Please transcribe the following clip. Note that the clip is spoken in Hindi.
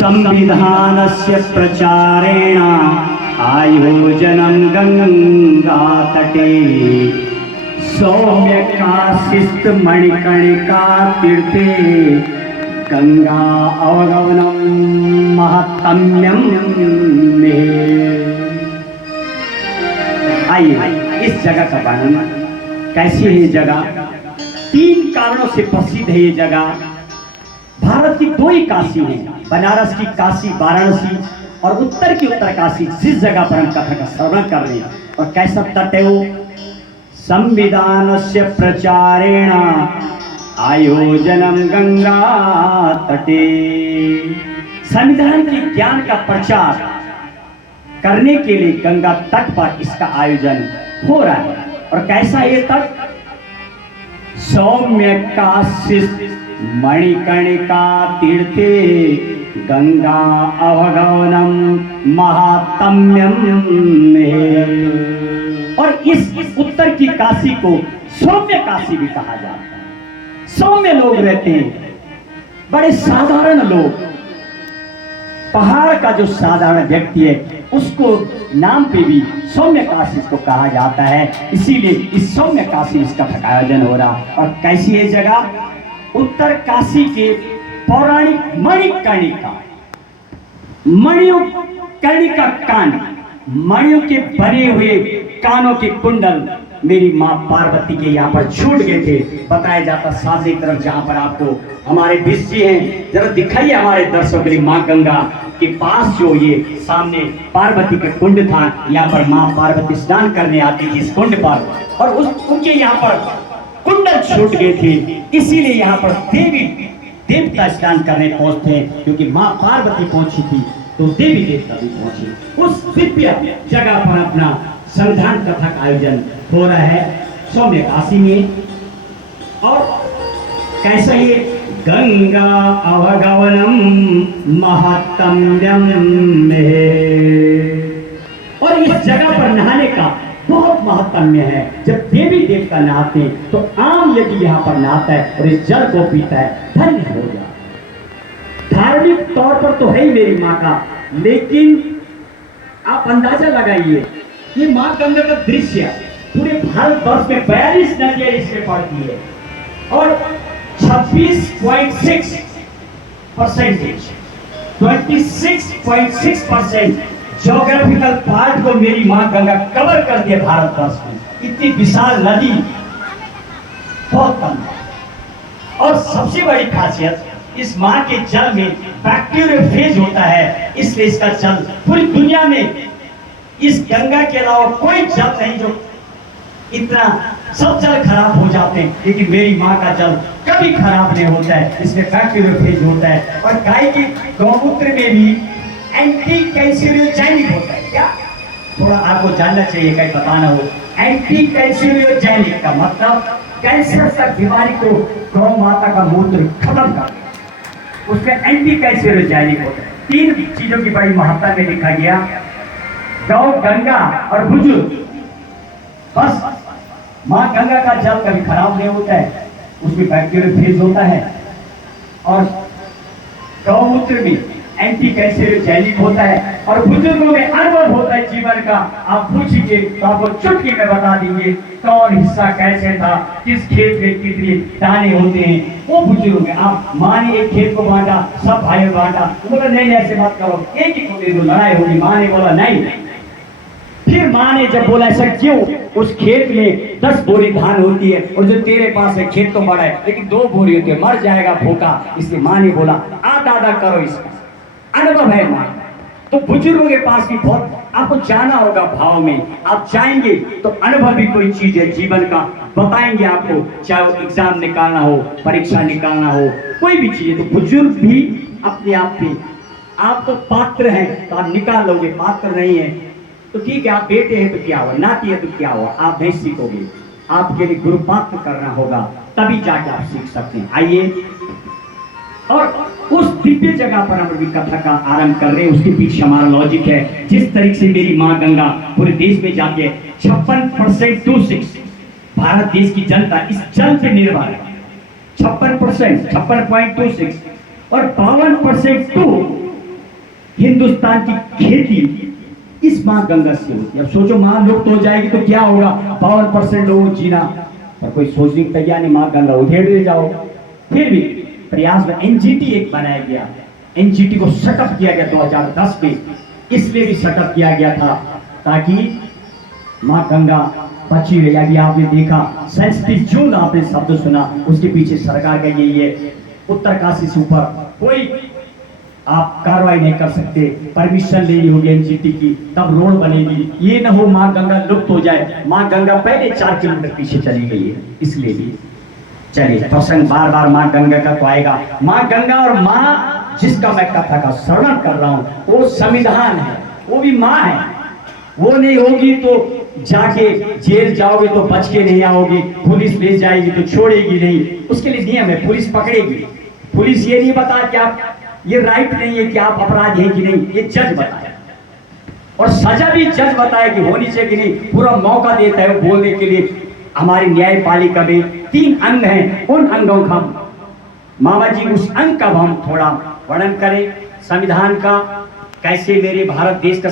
संविधानस्य प्रचारेण आयोजनं गंगातटे सौम्य काशिस्त मणिकर्णिका तीर्थे गंगा अवगमनम महत्तम्यम में। आइए इस जगह का वर्णन कैसी है। ये जगह 3 कारणों से प्रसिद्ध है। ये जगह भारत की 2 ही काशी है, बनारस की काशी वाराणसी और उत्तर की उत्तर काशी, जिस जगह पर हम कथा का श्रवण कर रहे हैं। और कैसा तट है वो? संविधानस्य प्रचारेण आयोजनम गंगा तटे। संविधान के ज्ञान का प्रचार करने के लिए गंगा तट पर इसका आयोजन हो रहा है। और कैसा ये तट? सौम्य काशिस्त मणिकर्णिका तीर्थे गंगा अवगमनम महात्म्यम में। और इस उत्तर की काशी को सौम्य काशी भी कहा जाता है। सौम्य लोग रहते हैं, बड़े साधारण लोग। पहाड़ का जो साधारण व्यक्ति है उसको नाम पे भी सौम्य काशी को कहा जाता है। इसीलिए इस सौम्य काशी इसका आयोजन हो रहा। और कैसी है जगह? उत्तर काशी के पौराणिक मणिकर्णिका, मणियों कर्णिका कान, मणियों के बने हुए कानों के कुंडल मेरी माँ पार्वती के यहाँ पर छूट गए थे। बताया जाता सामने की तरफ जहाँ पर आपको हमारे विष्णु जी हैं, जरा दिखाइए हमारे दर्शकों के लिए। माँ गंगा के पास जो ये सामने पार्वती का कुंड था, यहाँ पर माँ पार्वती स्नान करने आती थी इस कुंड पर। और उनके यहाँ पर कुंडल छूट गए थे, इसीलिए यहाँ पर देवी देवता स्नान करने पहुंचते हैं। क्योंकि माँ पार्वती पहुंची थी तो देवी देवता भी पहुंचे। उस दिव्य जगह पर अपना संविधान कथा का आयोजन हो रहा है सौम्य काशी में। और कैसा ये? गंगा अवगमनम महत्तम्यम में। और इस जगह पर नहाने का बहुत महत्म्य है। जब देवी देवता नहाते तो आम यदि यहाँ पर नहाता है और इस जल को पीता है, धन्य हो जाता है। धार्मिक तौर पर तो है ही मेरी माँ का, लेकिन आप अंदाजा लगाइए ये माँ गंगा का दृश्य पूरे भारतवर्ष में 42 नदियां इसमें पड़ती है और 26.6% ज्योग्राफिकल पार्ट को मेरी माँ गंगा कवर कर दिया भारतवर्ष में। इतनी विशाल नदी बहुत कम है। और सबसे बड़ी खासियत इस माँ के जल में बैक्टीरियोफेज होता है, इसलिए इसका जल पूरी दुनिया में इस गंगा के अलावा कोई जल नहीं जो इतना, सब जल खराब हो जाते हैं लेकिन मेरी माँ का जल कभी खराब नहीं होता है। इसमें बैक्टीरियोफेज होता है। और गाय के गौमूत्र में भी एंटी कैंसरियोजेनिक होता है। क्या थोड़ा आपको जानना चाहिए, कहीं बताना हो। एंटी कैंसरियोजेनिक का मतलब कैंसर तक बीमारी को गौ माता का मूत्र खत्म कर देता, उसमें एंटी कैंसरियोजेनिक होता है। 3 चीजों की बड़ी महत्ता में लिखा गया, गौ, गंगा और बुजुर्ग। बस माँ गंगा का जल कभी खराब नहीं होता है, उसमें बैक्टीरियोफेज होता है और गौमूत्र में एंटी कैंसरियोजेनिक होता है और बुजुर्गों में अनुभव होता है जीवन का। आप पूछिए तो आपको चुटकी में बता देंगे कौन हिस्सा कैसे था, किस खेत में कितने दाने होते हैं, वो बुजुर्ग में। आप माँ ने एक खेत को बांटा, सब भाइयों बांटा, बोला नहीं ऐसे मत करो, एक ही को दे दो, लड़ाई होगी। माँ ने बोला नहीं। फिर माँ ने जब बोला ऐसा क्यों? उस खेत में 10 बोरी धान होती है और जो तेरे पास है खेत तो बड़ा है लेकिन 2 बोरी होती है, मर जाएगा भूखा। इसलिए माँ ने बोला आधा आधा करो। इसका अनुभव है माँ। तो बुजुर्गों के पास भी बहुत आपको जाना होगा भाव में। आप जाएंगे तो अनुभव भी कोई चीज है जीवन का, बताएंगे आपको, चाहे वो एग्जाम निकालना हो, परीक्षा निकालना हो, कोई भी चीज है। तो बुजुर्ग भी अपने आप में, आप तो पात्र हैं तो आप निकाल लोगे, पात्र नहीं है तो ठीक है, आप बेटे हैं तो क्या हुआ, नाती है तो क्या हुआ, आप नहीं सीखोगे। आपके लिए गुरु प्राप्त करना होगा, तभी जाके आप सीख सकते हैं। आइए, और उस दिव्य जगह पर हम अभी कथा का आरंभ कर रहे हैं। उसके पीछे हमारा लॉजिक है। जिस तरीके से मेरी माँ गंगा पूरे देश में जाके 56.26 भारत देश की जनता इस जल पे निर्भर है। 56.26 और 52% हिंदुस्तान की खेती इस माँ गंगा से होती है। अब सोचो माँ लुप्त हो जाएगी तो क्या होगा, 52% लोगों को जीना, और कोई सोचने की तैयार नहीं, माँ गंगा उधेड़ ले जाओ। फिर भी प्रयास में एनजीटी एक बनाया गया, एनजीटी को सेटअप किया गया 2010 में, इसलिए भी सेटअप किया गया था ताकि माँ गंगा बची रही। अभी आपने देखा सेंसिटिव जोन आपने शब्द सुना, उसके पीछे सरकार का यही है, उत्तरकाशी से ऊपर कोई आप कार्रवाई नहीं कर सकते, परमिशन लेनी होगी एनजीटी की, तब रोड बनेगी। ये ना हो माँ गंगा लुप्त हो जाए। माँ गंगा पहले 4 किलोमीटर पीछे चली गई है, इसलिए भी चलिए प्रसंग बार बार माँ गंगा का तो आएगा। माँ गंगा और माँ जिसका मैं कथा का श्रवण कर रहा हूं वो संविधान है, वो भी माँ है। वो नहीं होगी तो जाके जेल जाओगे तो बच के नहीं आओगे, पुलिस ले जाएगी तो छोड़ेगी नहीं, उसके लिए नियम है, पुलिस पकड़ेगी। पुलिस ये नहीं बता कि आप, ये राइट नहीं है कि आप अपराध हैं कि नहीं, ये जज बताए, और सजा भी जज बताए कि होनी चाहिए कि नहीं, पूरा मौका देता है बोलने के लिए। हमारी न्यायपालिका में 3 अंग हैं, उन अंगों का मामा जी उस अंग का हम थोड़ा वर्णन करें। संविधान का कैसे मेरे भारत देश का